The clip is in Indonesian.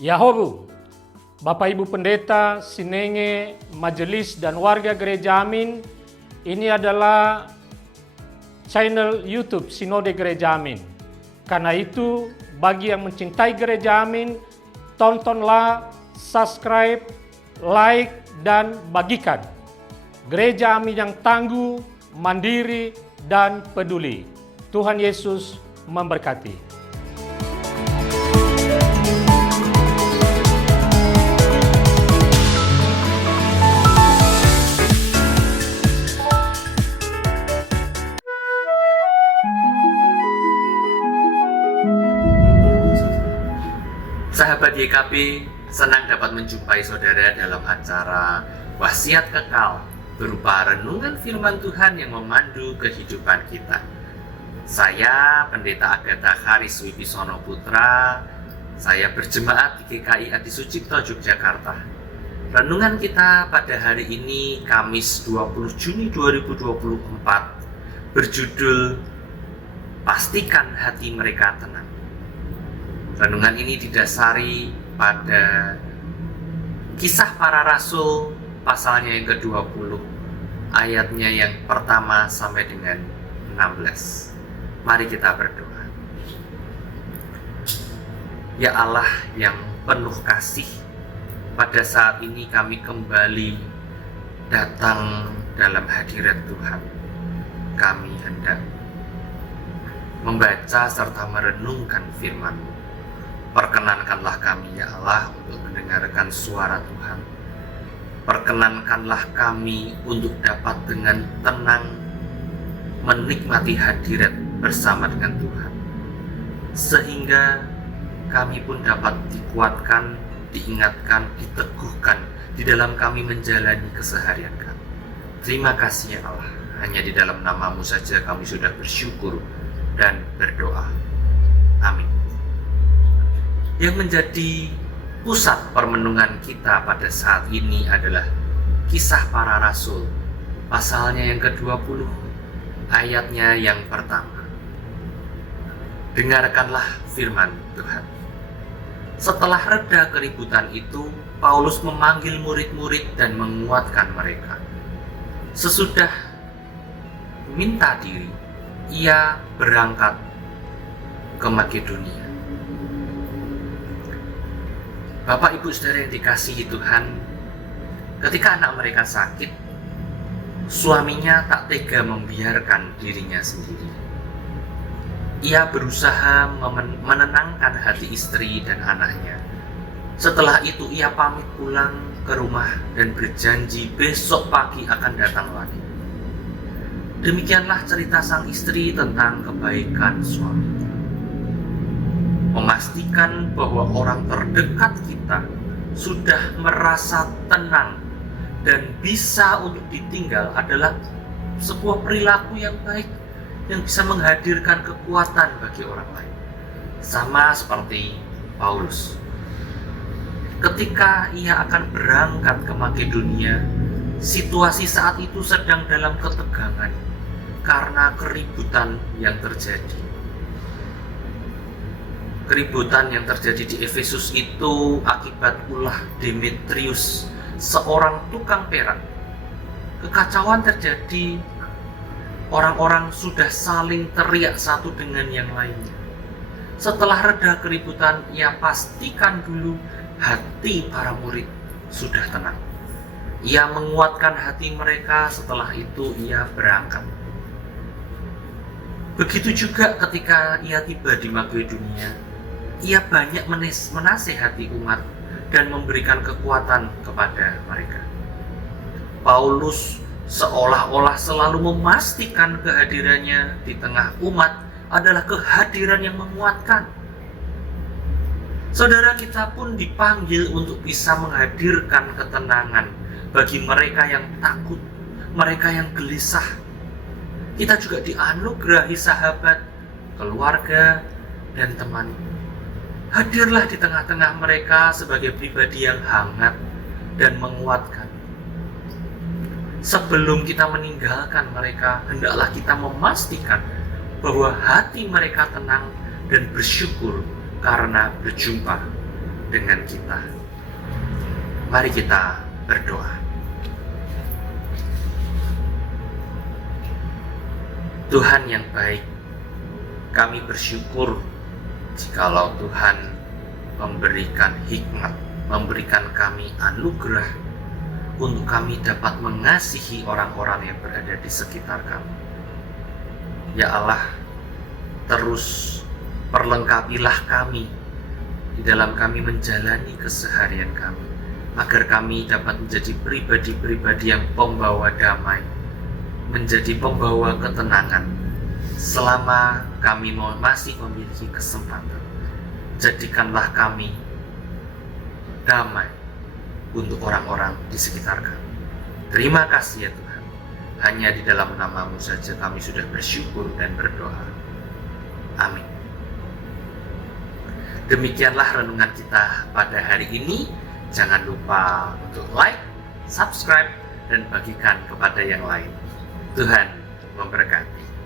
Yahobu, Bapak Ibu Pendeta, Sinenge, Majelis dan warga Gereja Amin, ini adalah channel YouTube Sinode Gereja Amin. Karena itu, bagi yang mencintai Gereja Amin, tontonlah, subscribe, like, dan bagikan. Gereja Amin yang tangguh, mandiri, dan peduli. Tuhan Yesus memberkati. Sahabat YKB, senang dapat menjumpai saudara dalam acara Wasiat Kekal berupa renungan firman Tuhan yang memandu kehidupan kita. Saya Pendeta Agatha Haris Wibisono Putra. Saya berjemaat di GKI Adi Sucipto, Yogyakarta. Renungan kita pada hari ini Kamis 20 Juni 2024 berjudul Pastikan Hati Mereka Tenang. Renungan ini didasari pada Kisah Para Rasul pasalnya yang ke-20, ayatnya yang pertama sampai dengan 16. Mari kita berdoa. Ya Allah yang penuh kasih, pada saat ini kami kembali datang dalam hadirat Tuhan. Kami hendak membaca serta merenungkan firman-Mu. Perkenankanlah kami ya Allah untuk mendengarkan suara Tuhan. Perkenankanlah kami untuk dapat dengan tenang menikmati hadirat bersama dengan Tuhan. Sehingga kami pun dapat dikuatkan, diingatkan, diteguhkan di dalam kami menjalani keseharian kami. Terima kasih ya Allah. Hanya di dalam nama-Mu saja kami sudah bersyukur dan berdoa. Amin. Yang menjadi pusat permenungan kita pada saat ini adalah Kisah Para Rasul, pasalnya yang ke-20, ayatnya yang pertama. Dengarkanlah firman Tuhan. Setelah reda keributan itu, Paulus memanggil murid-murid dan menguatkan mereka. Sesudah minta diri, ia berangkat ke Makedonia. Bapak Ibu Saudara yang dikasihi Tuhan, ketika anak mereka sakit, suaminya tak tega membiarkan dirinya sendiri. Ia berusaha menenangkan hati istri dan anaknya. Setelah itu ia pamit pulang ke rumah dan berjanji besok pagi akan datang lagi. Demikianlah cerita sang istri tentang kebaikan suaminya. Memastikan bahwa orang terdekat kita sudah merasa tenang dan bisa untuk ditinggal adalah sebuah perilaku yang baik yang bisa menghadirkan kekuatan bagi orang lain. Sama seperti Paulus. Ketika ia akan berangkat ke Makedonia, situasi saat itu sedang dalam ketegangan karena keributan yang terjadi. Keributan yang terjadi di Efesus itu akibat ulah Demetrius, seorang tukang perak. Kekacauan terjadi, orang-orang sudah saling teriak satu dengan yang lainnya. Setelah reda keributan, ia pastikan dulu hati para murid sudah tenang. Ia menguatkan hati mereka, setelah itu ia berangkat. Begitu juga ketika ia tiba di Makedonia, ia banyak menasihati umat dan memberikan kekuatan kepada mereka. Paulus seolah-olah selalu memastikan kehadirannya di tengah umat adalah kehadiran yang menguatkan. Saudara kita pun dipanggil untuk bisa menghadirkan ketenangan bagi mereka yang takut, mereka yang gelisah. Kita juga dianugerahi sahabat, keluarga, dan teman. Hadirlah di tengah-tengah mereka sebagai pribadi yang hangat dan menguatkan. Sebelum kita meninggalkan mereka, hendaklah kita memastikan bahwa hati mereka tenang dan bersyukur karena berjumpa dengan kita. Mari kita berdoa. Tuhan yang baik, kami bersyukur jikalau Tuhan memberikan hikmat, memberikan kami anugerah untuk kami dapat mengasihi orang-orang yang berada di sekitar kami. Ya Allah, terus perlengkapilah kami di dalam kami menjalani keseharian kami, agar kami dapat menjadi pribadi-pribadi yang pembawa damai, menjadi pembawa ketenangan. Selama kami masih memiliki kesempatan, jadikanlah kami damai untuk orang-orang di sekitar kami. Terima kasih ya Tuhan. Hanya di dalam nama-Mu saja kami sudah bersyukur dan berdoa. Amin. Demikianlah renungan kita pada hari ini. Jangan lupa untuk like, subscribe, dan bagikan kepada yang lain. Tuhan memberkati.